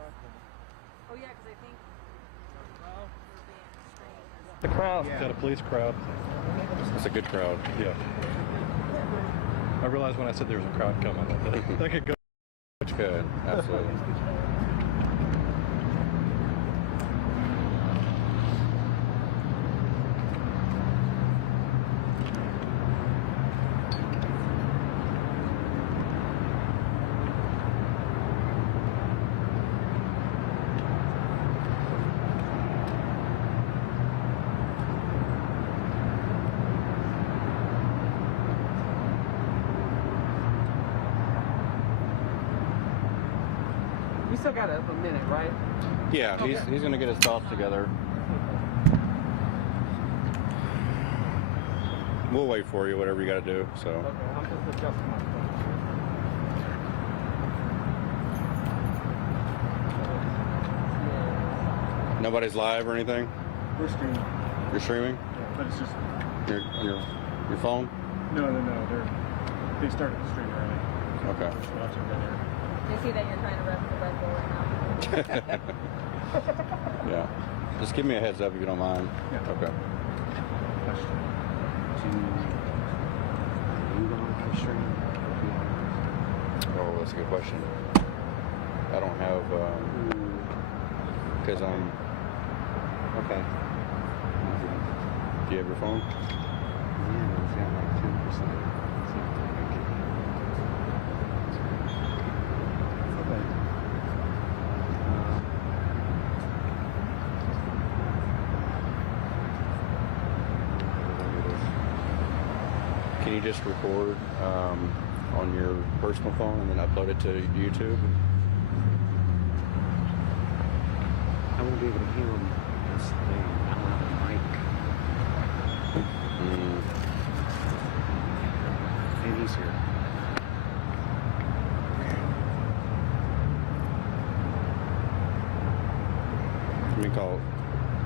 Oh yeah, because I think The crowd. Yeah. Got a police crowd. It's a good crowd. Yeah. I realized when I said there was a crowd coming that could go. Which could, absolutely. We still got a minute, right? Yeah, he's going to get his thoughts together. We'll wait for you, whatever you got to do. So. Okay, I'm just adjusting my phone. Nobody's live or anything? We're streaming. You're streaming? Yeah, but it's just Your phone? no. They started the stream early. Okay. We're just watching together. they see that you're trying to rep the Red Bull right now. Yeah. Just give me a heads up if you don't mind. Yeah. Okay. Question. Oh, that's a good question. I don't have, because I'm. Okay. Do you have your phone? Yeah, it's got like 10%. Okay. Can you just record on your personal phone and then upload it to YouTube? I won't be able to hear him this thing. I don't have a mic. And he's here. Let me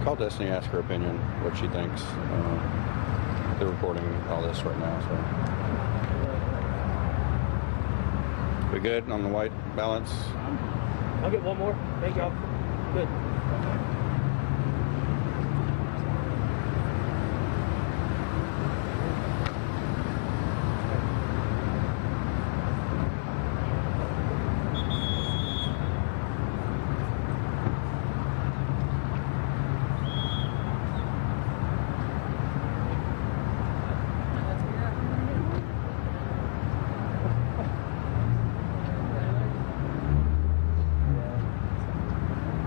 call Destiny, ask her opinion, what she thinks. They're recording all this right now, so. We good on the white balance? I'll get one more. Thank y'all. Good.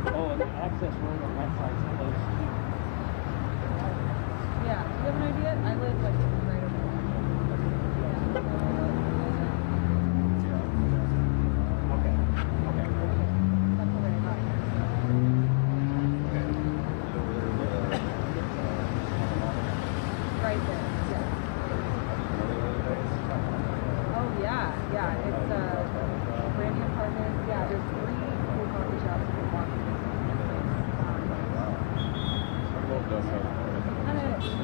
Oh, and the access road on that side's closed. Yeah, do you have an idea? I live like right over there. Okay. That's the way I got here. Right there. Yeah. Oh yeah. It's brand new apartments. Yeah, there's 3 cool coffee shops you can walk in.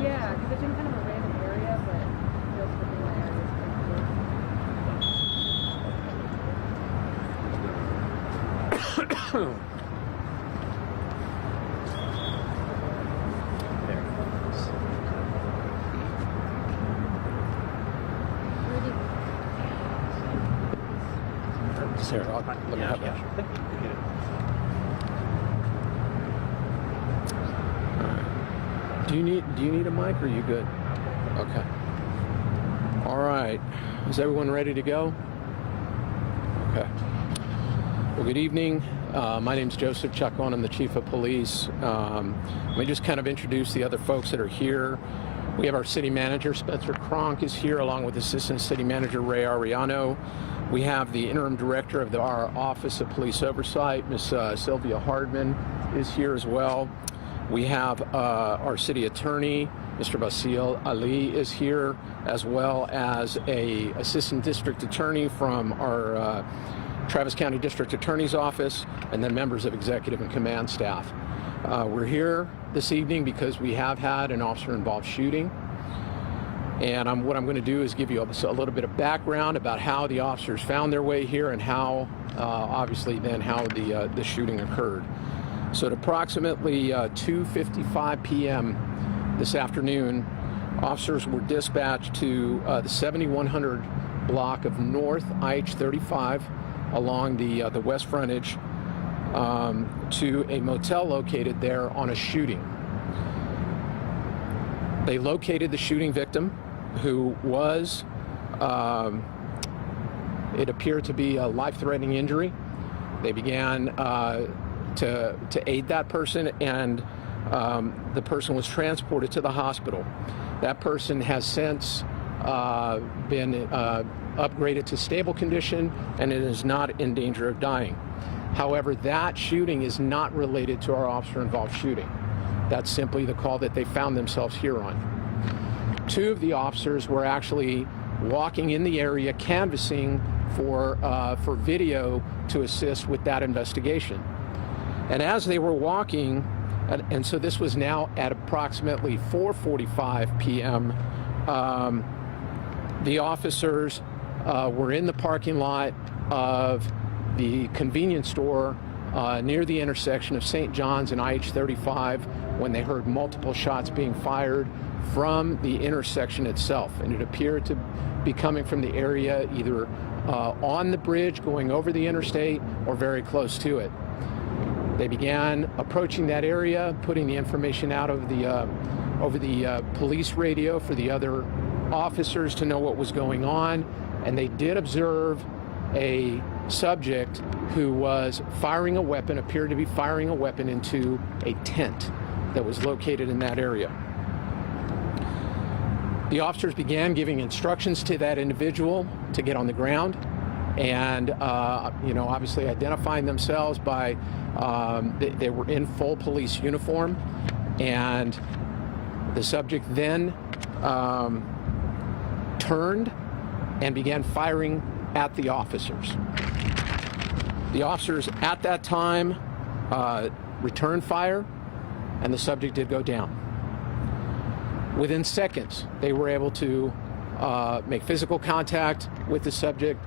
Yeah, because it's in kind of a random area, but just within that area is pretty cool. Sarah, let me have that. Do you need a mic, or are you good? Okay. All right. Is everyone ready to go? Okay. Well, good evening. My name's Joseph Chacon. I'm the Chief of Police. Let me just kind of introduce the other folks that are here. We have our City Manager, Spencer Cronk, is here, along with Assistant City Manager Ray Ariano. We have the Interim Director of our Office of Police Oversight, Ms. Sylvia Hardman, is here as well. We have our City Attorney, Mr. Basil Ali, is here, as well as a Assistant District Attorney from our Travis County District Attorney's Office, and then members of Executive and Command staff. We're here this evening because we have had an officer-involved shooting, And what I'm going to do is give you a little bit of background about how the officers found their way here and how, obviously, then how the shooting occurred. So at approximately 2:55 p.m. this afternoon, officers were dispatched to the 7100 block of North IH-35 along the west frontage to a motel located there on a shooting. They located the shooting victim, who was, it appeared to be a life-threatening injury. They began to aid that person, and the person was transported to the hospital. That person has since been upgraded to stable condition, and it is not in danger of dying. However, that shooting is not related to our officer-involved shooting. That's simply the call that they found themselves here on. Two of the officers were actually walking in the area canvassing for video to assist with that investigation. And as they were walking, and so this was now at approximately 4:45 p.m., the officers were in the parking lot of the convenience store near the intersection of St. John's and IH-35 when they heard multiple shots being fired from the intersection itself. And it appeared to be coming from the area either on the bridge going over the interstate or very close to it. They began approaching that area, putting the information out of over the police radio for the other officers to know what was going on, and they did observe a subject who was firing a weapon, appeared to be firing a weapon into a tent that was located in that area. The officers began giving instructions to that individual to get on the ground, and obviously identifying themselves by they were in full police uniform, and the subject then turned and began firing at the officers. The officers at that time returned fire, and the subject did go down. Within seconds, they were able to make physical contact with the subject,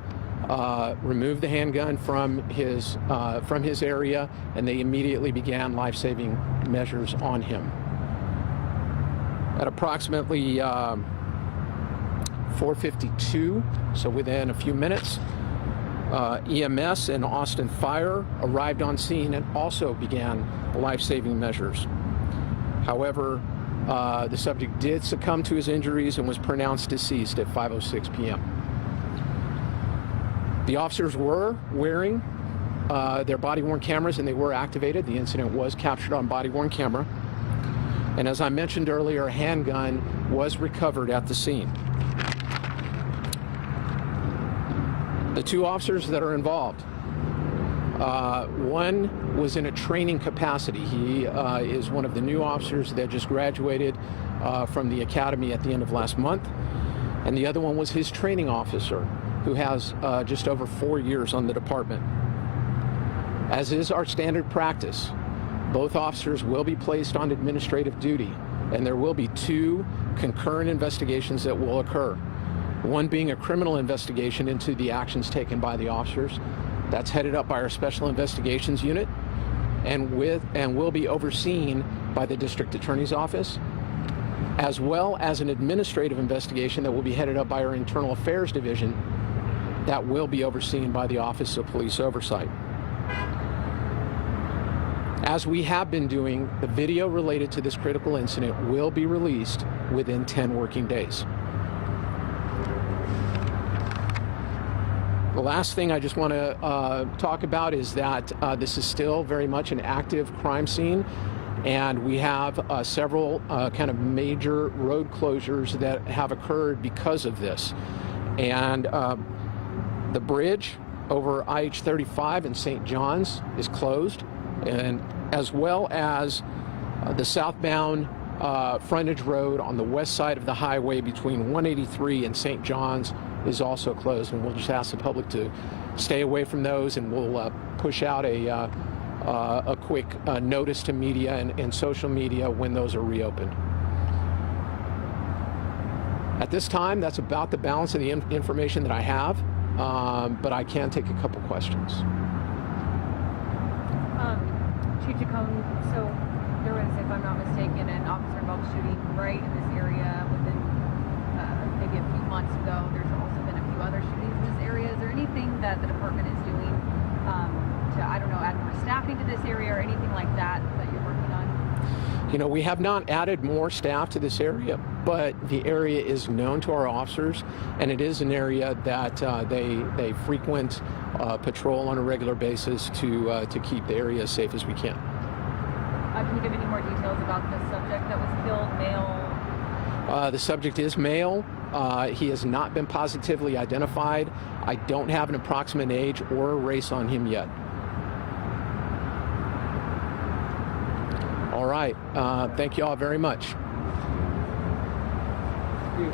remove the handgun from his area, and they immediately began life-saving measures on him. At approximately 4:52, so within a few minutes, EMS and Austin Fire arrived on scene and also began life-saving measures. However, the subject did succumb to his injuries and was pronounced deceased at 5:06 p.m. The officers were wearing their body-worn cameras, and they were activated. The incident was captured on body-worn camera. And as I mentioned earlier, a handgun was recovered at the scene. The two officers that are involved, one was in a training capacity. He is one of the new officers that just graduated from the academy at the end of last month. And the other one was his training officer, who has just over 4 years on the department. As is our standard practice, both officers will be placed on administrative duty, and there will be two concurrent investigations that will occur. One being a criminal investigation into the actions taken by the officers. That's headed up by our Special Investigations Unit, and will be overseen by the District Attorney's Office, as well as an administrative investigation that will be headed up by our Internal Affairs Division that will be overseen by the Office of Police Oversight. As we have been doing, the video related to this critical incident will be released within 10 working days. The last thing I just want to talk about is that this is still very much an active crime scene, and we have several kind of major road closures that have occurred because of this. And the bridge over IH-35 in St. John's is closed, and as well as the southbound frontage road on the west side of the highway between 183 and St. John's is also closed, and we'll just ask the public to stay away from those, and we'll push out a quick notice to media and social media when those are reopened. At this time, that's about the balance of the information that I have, but I can take a couple questions. Chief Chacon, so there was, if I'm not mistaken, an officer-involved shooting right in this area within maybe a few months ago. There's also been a few other shootings in this area. Is there anything that the department is doing to, I don't know, add more staffing to this area or anything like that that you're working on? You know, we have not added more staff to this area, but the area is known to our officers, and it is an area that they frequent patrol on a regular basis to keep the area as safe as we can. Can you give any more details about the subject that was killed, male? The subject is male. He has not been positively identified. I don't have an approximate age or a race on him yet. All right. Thank you all very much. You.